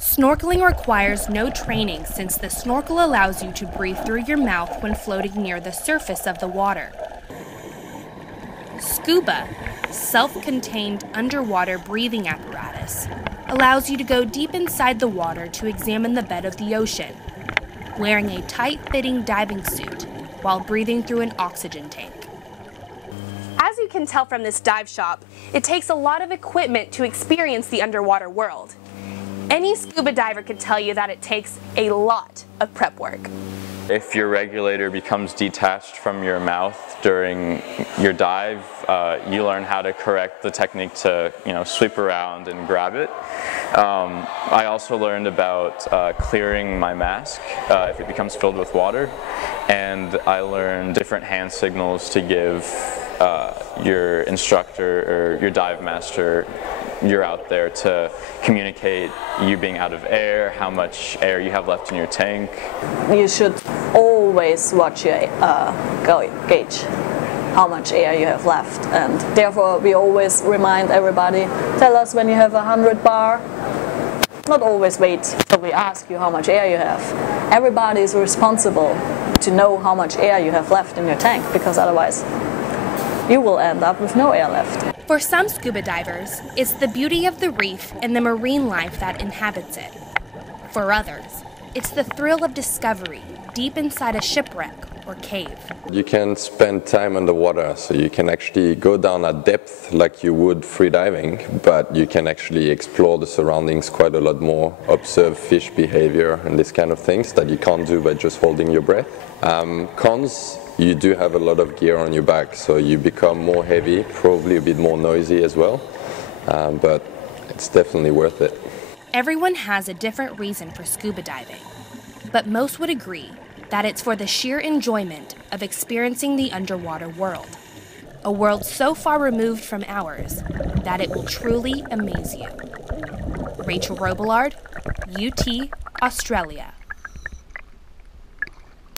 Snorkeling requires no training since the snorkel allows you to breathe through your mouth when floating near the surface of the water. Scuba, self-contained underwater breathing apparatus, allows you to go deep inside the water to examine the bed of the ocean, wearing a tight-fitting diving suit while breathing through an oxygen tank. As you can tell from this dive shop, it takes a lot of equipment to experience the underwater world. Any scuba diver could tell you that it takes a lot of prep work. If your regulator becomes detached from your mouth during your dive, you learn how to correct the technique to, sweep around and grab it. I also learned about clearing my mask if it becomes filled with water, and I learned different hand signals to give your instructor or your dive master you're out there to communicate you being out of air, how much air you have left in your tank. You should always watch your gauge, how much air you have left, and therefore we always remind everybody, tell us when you have 100 bar. Not always wait till we ask you how much air you have. Everybody is responsible to know how much air you have left in your tank, because otherwise you will end up with no air left. For some scuba divers, it's the beauty of the reef and the marine life that inhabits it. For others, it's the thrill of discovery deep inside a shipwreck or cave. You can spend time underwater, so you can actually go down at depth like you would free diving, but you can actually explore the surroundings quite a lot more, observe fish behavior and these kind of things that you can't do by just holding your breath. Cons, you do have a lot of gear on your back, so you become more heavy, probably a bit more noisy as well, but it's definitely worth it. Everyone has a different reason for scuba diving, but most would agree that it's for the sheer enjoyment of experiencing the underwater world, a world so far removed from ours that it will truly amaze you. Rachel Robillard, UT, Australia.